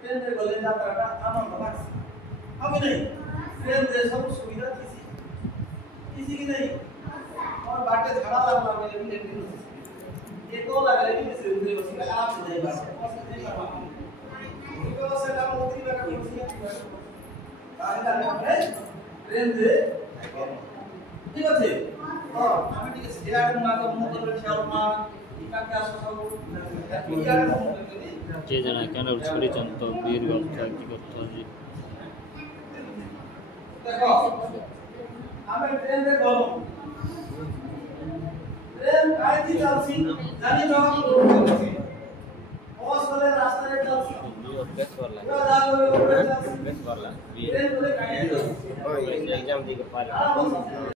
train रे गले यात्राटा आनंद लाग्छ हो कि नहीं ट्रेन रे सब सुविधा किसी की नहीं और बाटे झगड़ा लगला मेरे भी लेकिन ये को लगा कि से उधर बस आराम से जाई बात और से नहीं करवा तो से हम उतरी लगा कुर्सी आगे है ट्रेन रे ঠিক আছে তো আমি ঠিক আছে এর না তো মুখ করে ছেড় মা ইকাকে আসো সব ইয়ার যে জানা কেন ছড়িয়েছেন তো বীর গল্প কি করতে হবে দেখো আমি ট্রেন রে গলো ট্রেন আইতি যাচ্ছি জানি তো ওস বলে রাস্তায় যাচ্ছি বেশ করলা পুরো দাগ বলে বেশ করলা ট্রেন বলে গাড়ি ওই এক্সাম দিকে পারে